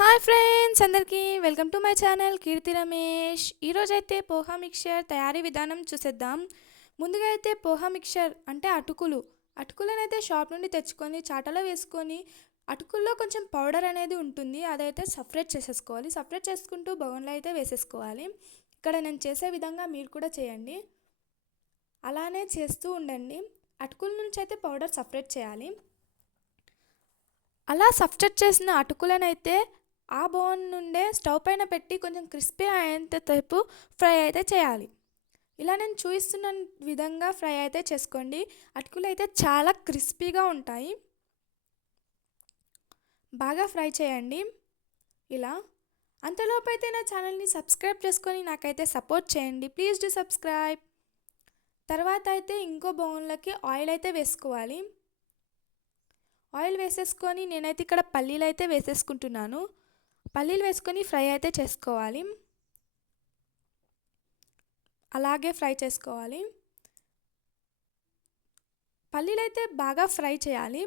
Hi friends అందరికీ welcome to my channel కీర్తి రమేష్. ఈరోజైతే poha mixture తయారీ విధానం చూసేద్దాం. ముందుగా అయితే పోహా మిక్చర్ అంటే అటుకులను అయితే షాప్ నుండి తెచ్చుకొని చాటలో వేసుకొని అటుకుల్లో కొంచెం పౌడర్ అనేది ఉంటుంది, అదైతే సపరేట్ చేసేసుకోవాలి. సపరేట్ చేసుకుంటూ బౌన్లో అయితే వేసేసుకోవాలి. ఇక్కడ నేను చేసే విధంగా మీరు కూడా చేయండి, అలానే చేస్తూ ఉండండి. అటుకుల నుంచి అయితే పౌడర్ సపరేట్ చేయాలి. అలా సపరేట్ చేసిన అటుకులనైతే ఆ బౌల్ నుండే స్టవ్ పైన పెట్టి కొంచెం క్రిస్పీ అయ్యేంతసేపు ఫ్రై అయితే చేయాలి. ఇలా నేను చూపిస్తున్న విధంగా ఫ్రై అయితే చేసుకోండి. అటుకులు అయితే చాలా క్రిస్పీగా ఉంటాయి. బాగా ఫ్రై చేయండి ఇలా. అంతలోపు అయితే నా ఛానల్ని సబ్స్క్రైబ్ చేసుకొని నాకైతే సపోర్ట్ చేయండి. Please do subscribe. తర్వాత అయితే ఇంకో బౌల్లోకి ఆయిల్ అయితే వేసుకోవాలి. ఆయిల్ వేసేసుకొని నేనైతే ఇక్కడ పల్లీలు అయితే వేసేసుకుంటున్నాను. పల్లీలు వేసుకొని ఫ్రై అయితే చేసుకోవాలి. అలాగే ఫ్రై చేసుకోవాలి. పల్లీలు అయితే బాగా ఫ్రై చేయాలి.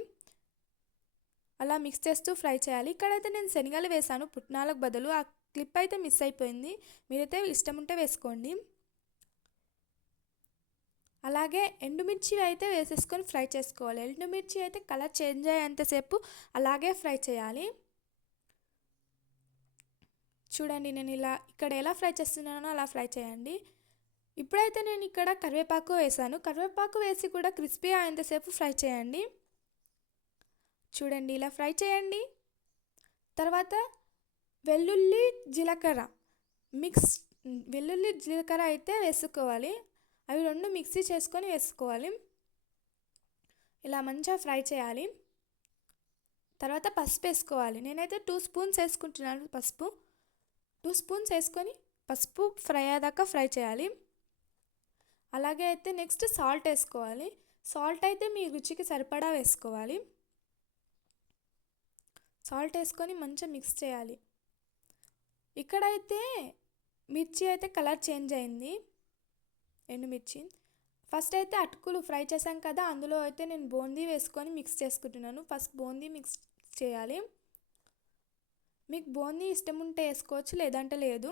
అలా మిక్స్ చేస్తూ ఫ్రై చేయాలి. ఇక్కడైతే నేను శనగలు వేసాను పుట్నాలకు బదులు. ఆ క్లిప్ అయితే మిస్ అయిపోయింది, మీరైతే ఇష్టం ఉంటే వేసుకోండి. అలాగే ఎండుమిర్చి అయితే వేసేసుకొని ఫ్రై చేసుకోవాలి. ఎండుమిర్చి అయితే కలర్ చేంజ్ అయ్యేంతసేపు అలాగే ఫ్రై చేయాలి. చూడండి నేను ఇలా ఇక్కడ ఎలా ఫ్రై చేస్తున్నానో అలా ఫ్రై చేయండి. ఇప్పుడైతే నేను ఇక్కడ కరివేపాకు వేసాను. కరివేపాకు వేసి కూడా క్రిస్పీ అయ్యేంతసేపు ఫ్రై చేయండి. చూడండి ఇలా ఫ్రై చేయండి. తర్వాత వెల్లుల్లి జీలకర్ర అయితే వేసుకోవాలి. అవి రెండు మిక్సీ చేసుకొని వేసుకోవాలి. ఇలా మంచిగా ఫ్రై చేయాలి. తర్వాత పసుపు వేసుకోవాలి. నేనైతే 2 స్పూన్స్ వేసుకుంటున్నాను. 2 స్పూన్స్ వేసుకొని పసుపు ఫ్రై అయ్యేదాకా ఫ్రై చేయాలి. అలాగే అయితే నెక్స్ట్ సాల్ట్ వేసుకోవాలి. సాల్ట్ అయితే మీ రుచికి సరిపడా వేసుకోవాలి. సాల్ట్ వేసుకొని మంచిగా మిక్స్ చేయాలి. ఇక్కడైతే మిర్చి అయితే కలర్ చేంజ్ అయింది, ఎండుమిర్చి. ఫస్ట్ అయితే అటుకులు ఫ్రై చేశాం కదా, అందులో అయితే నేను బూందీ వేసుకొని మిక్స్ చేసుకుంటున్నాను. ఫస్ట్ బూందీ మిక్స్ చేయాలి. మీకు బూందీ ఇష్టం ఉంటే వేసుకోవచ్చు, లేదంటే లేదు.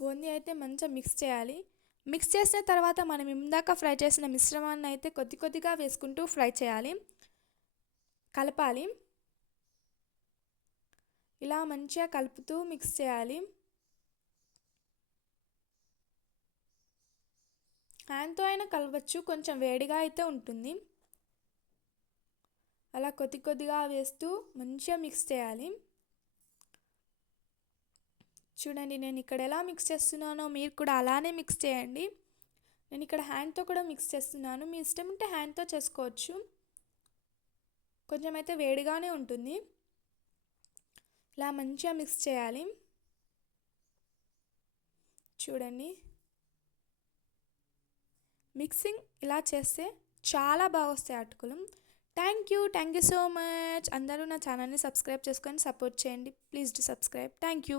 బూందీ అయితే మంచిగా మిక్స్ చేయాలి. మిక్స్ చేసిన తర్వాత మనం ఇందాక ఫ్రై చేసిన మిశ్రమాన్ని అయితే కొద్ది కొద్దిగా వేసుకుంటూ ఫ్రై చేయాలి, కలపాలి. ఇలా మంచిగా కలుపుతూ మిక్స్ చేయాలి. హ్యాండ్తో అయినా కలవచ్చు, కొంచెం వేడిగా అయితే ఉంటుంది. అలా కొద్ది కొద్దిగా వేస్తూ మంచిగా మిక్స్ చేయాలి. చూడండి నేను ఇక్కడ ఎలా మిక్స్ చేస్తున్నానో మీరు కూడా అలానే మిక్స్ చేయండి. నేను ఇక్కడ హ్యాండ్తో కూడా మిక్స్ చేస్తున్నాను, మీ ఇష్టం ఉంటే హ్యాండ్తో చేసుకోవచ్చు. కొంచెం అయితే వేడిగానే ఉంటుంది. ఇలా మంచిగా మిక్స్ చేయాలి. చూడండి మిక్సింగ్ ఇలా చేస్తే చాలా బాగా వస్తాయి అటుకులు. Thank you so much. అందరూ నా ఛానల్ని సబ్స్క్రైబ్ చేసుకొని సపోర్ట్ చేయండి. Please do subscribe. Thank you.